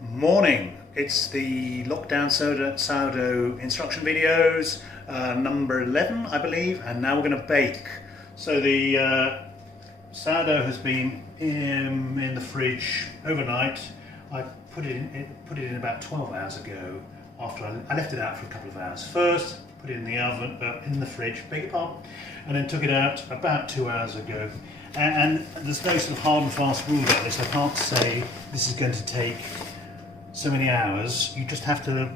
Morning. It's the lockdown sourdough instruction videos, number 11 I believe, and now we're going to bake. So the sourdough has been in the fridge overnight. I put it in about 12 hours ago. After I left it out for a couple of hours first, put it in the oven, in the fridge, beg your pardon, and then took it out about 2 hours ago. And there's no sort of hard and fast rule about this. I can't say this is going to take so many hours. You just have to,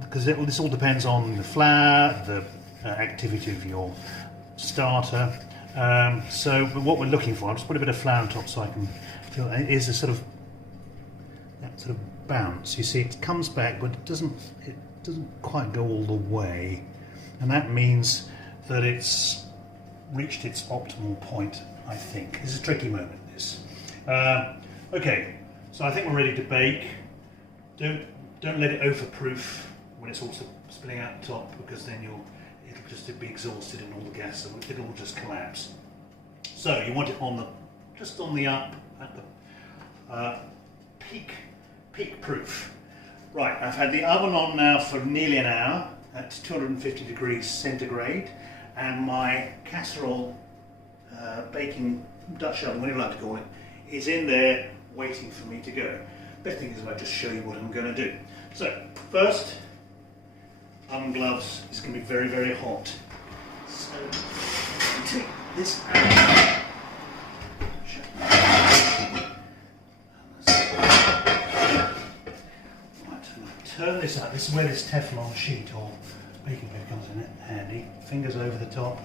because this all depends on the flour, the activity of your starter. So what we're looking for, I'll just put a bit of flour on top so I can feel it, is a sort of bounce. You see, it comes back, but it doesn't quite go all the way, and that means that it's reached its optimal point. I think this is a tricky moment. This. Okay, so I think we're ready to bake. Don't let it overproof when it's also spilling out the top, because then it'll just be exhausted in all the gas, so it'll just collapse. So you want it just on the up at the peak proof. Right, I've had the oven on now for nearly an hour at 250 degrees centigrade, and my casserole baking Dutch oven, whatever you like to call it, is in there waiting for me to go. Best thing is if I just show you what I'm going to do. So first, oven gloves. It's going to be very, very hot. So take this out. Turn this up. This is where this Teflon sheet or baking paper comes in handy. Fingers over the top.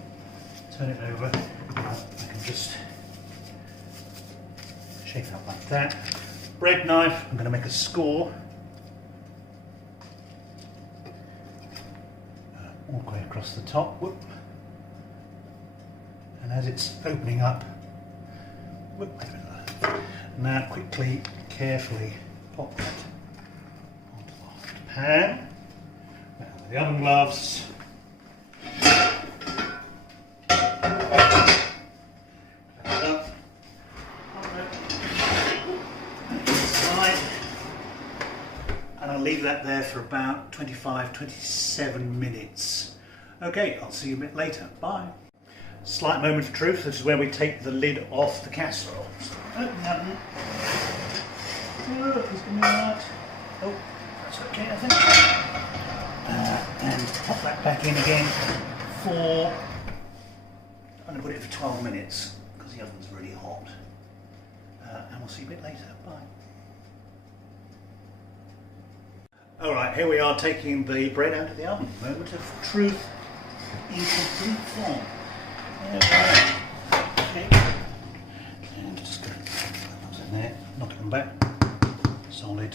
Turn it over. I can just shake it up like that. Bread knife. I'm going to make a score. All the way across the top. Whoop. And as it's opening up, whoop, now quickly, carefully pop that onto the hot pan. Now with the oven gloves. And I'll leave that there for about 25-27 minutes. Okay, I'll see you a bit later. Bye. Slight moment of truth. This is where we take the lid off the casserole. Open the oven. Oh, he's going to be alright. Oh, that's okay, I think. And pop that back in again for, I'm going to put it for 12 minutes because the oven's really hot. And we'll see you a bit later. Bye. Alright, here we are taking the bread out of the oven. Moment of truth in complete form. There we go. Okay. And just go in there, knock them back. Solid.